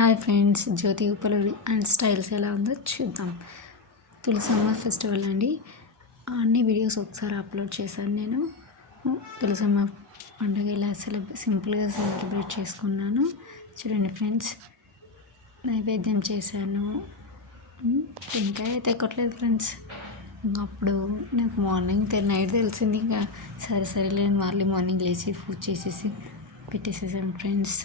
Hi friends, Jyothi Upaluri and styles ఎలా ఉందో చూద్దాం. తులసమ్మ ఫెస్టివల్ అండి. అన్ని వీడియోస్ ఒకసారి అప్లోడ్ చేశాను. నేను తులసమ్మ పండుగ ఇలా సింపుల్గా సెలబ్రేట్ చేసుకున్నాను. చూడండి ఫ్రెండ్స్, నైవేద్యం చేశాను. ఇంకా అయితే కొట్టలేదు ఫ్రెండ్స్. అప్పుడు నాకు మార్నింగ్ నైట్ తెలిసింది. ఇంకా సరే మళ్ళీ మార్నింగ్ లేచి పూజ చేసేసి పెట్టేసేసాను ఫ్రెండ్స్.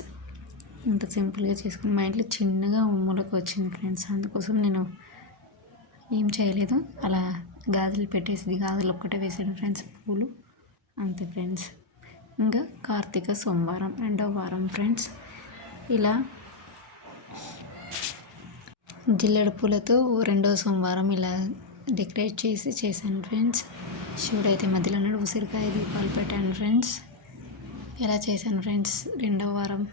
ఇంత సింపుల్గా చేసుకుని మా ఇంట్లో చిన్నగా ఉమ్మలకు వచ్చింది ఫ్రెండ్స్. అందుకోసం నేను ఏం చేయలేదు, అలా గాజులు పెట్టేసి గాజులు ఒక్కటే వేసాను ఫ్రెండ్స్, పూలు అంతే ఫ్రెండ్స్. ఇంకా కార్తీక సోమవారం 2వ వారం ఫ్రెండ్స్. ఇలా జిల్లెడ పూలతో 2వ సోమవారం ఇలా డెకరేట్ చేశాను ఫ్రెండ్స్. శివుడు అయితే మధ్యలో ఉన్నాడు. ఉసిరికాయ దీపాలు పెట్టాను ఫ్రెండ్స్. ఇలా చేశాను ఫ్రెండ్స్ 2వ వారం.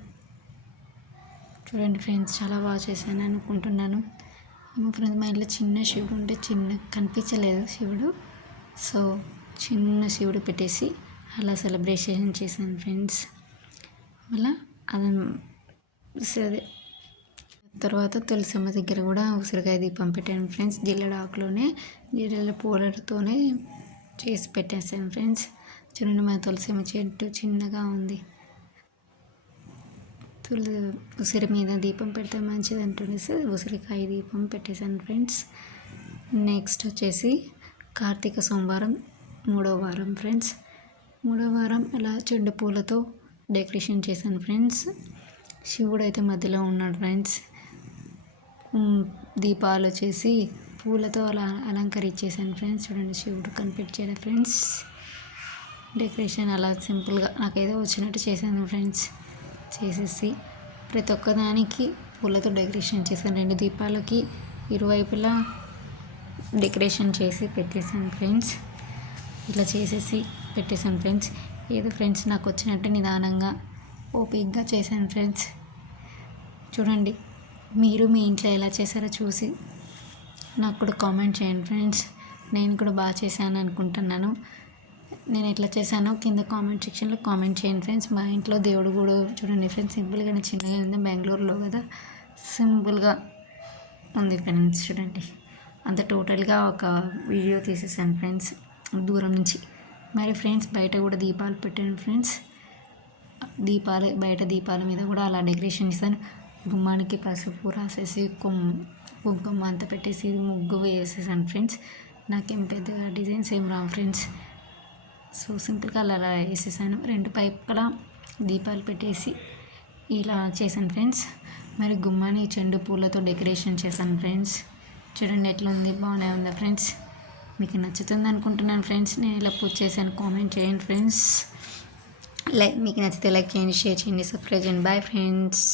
చూడండి ఫ్రెండ్స్, చాలా బాగా చేశాను అనుకుంటున్నాను. ఏమో ఫ్రెండ్స్, మా ఇంట్లో చిన్న శివుడు ఉంటే కనిపించలేదు శివుడు. సో చిన్న శివుడు పెట్టేసి అలా సెలబ్రేషన్ చేశాను ఫ్రెండ్స్. అలా అదే తర్వాత తులసమ్మ దగ్గర కూడా ఉసిరికాయ దీపం పెట్టాను ఫ్రెండ్స్. జిల్లెడ ఆకులోనే జిల్లెడ పూలతోనే చేసి పెట్టేశాను ఫ్రెండ్స్. చూడండి, మా తులసమ్మ చెట్టు చిన్నగా ఉంది. ఉసిరి మీద దీపం పెడితే మంచిది అంటుండేసి ఉసిరికాయ దీపం పెట్టేశాను ఫ్రెండ్స్. నెక్స్ట్ వచ్చేసి కార్తీక సోమవారం 3వ వారం ఫ్రెండ్స్. 3వ వారం ఇలా చెండు పూలతో డెకరేషన్ చేశాను ఫ్రెండ్స్. శివుడు అయితే మధ్యలో ఉన్నాడు ఫ్రెండ్స్. దీపాలు వచ్చేసి పూలతో అలా అలంకరించేసాను ఫ్రెండ్స్. చూడండి, శివుడు కనిపించాడు ఫ్రెండ్స్. డెకరేషన్ అలా సింపుల్గా నాకేదో వచ్చినట్టు చేశాను ఫ్రెండ్స్. చేసేసి ప్రతి ఒక్కదానికి పూలతో డెకరేషన్ చేశాను. 2 దీపాలకి ఇరువైపులా డెకరేషన్ చేసి పెట్టేశాను ఫ్రెండ్స్. ఇలా చేసేసి పెట్టేశాను ఫ్రెండ్స్. ఏదో ఫ్రెండ్స్ నాకు వచ్చినట్టు నిదానంగా ఓపికగా చేశాను ఫ్రెండ్స్. చూడండి, మీరు మీ ఇంట్లో ఎలా చేశారో చూసి నాకు కూడా కామెంట్ చేయండి ఫ్రెండ్స్. నేను కూడా బాగా చేశాను అనుకుంటున్నాను. నేను ఎట్లా చేశానో కింద కామెంట్ సెక్షన్లో కామెంట్ చేయండి ఫ్రెండ్స్. మా ఇంట్లో దేవుడు కూడా చూడండి ఫ్రెండ్స్, సింపుల్గానే చిన్నగా ఉంది. బెంగళూరులో కదా, సింపుల్గా ఉంది ఫ్రెండ్స్. చూడండి, అంత టోటల్గా ఒక వీడియో తీసేసాను ఫ్రెండ్స్ దూరం నుంచి. మరి ఫ్రెండ్స్, బయట కూడా దీపాలు పెట్టాను ఫ్రెండ్స్. బయట దీపాల మీద కూడా అలా డెకరేషన్ ఇస్తాను. గుమ్మానికి పసుపు రాసేసి కుంకుమ అంతా పెట్టేసి ముగ్గు వేసేసాను ఫ్రెండ్స్. నాకేం పెద్దగా డిజైన్స్ ఏం రావు ఫ్రెండ్స్. సో సింపుల్గా అలా వేసేసాను. 2 పైపులా దీపాలు పెట్టేసి ఇలా చేశాను ఫ్రెండ్స్. మరి గుమ్మాని చెండు పూలతో డెకరేషన్ చేశాను ఫ్రెండ్స్. చూడండి ఎట్లా ఉంది, బాగానే ఉందా ఫ్రెండ్స్? మీకు నచ్చుతుంది అనుకుంటున్నాను ఫ్రెండ్స్. నేను ఇలా పూజ చేశాను, కామెంట్ చేయండి ఫ్రెండ్స్. మీకు నచ్చితే లైక్ చేయండి, షేర్ చేయండి, సబ్స్క్రైబ్ చేయండి. Bye friends.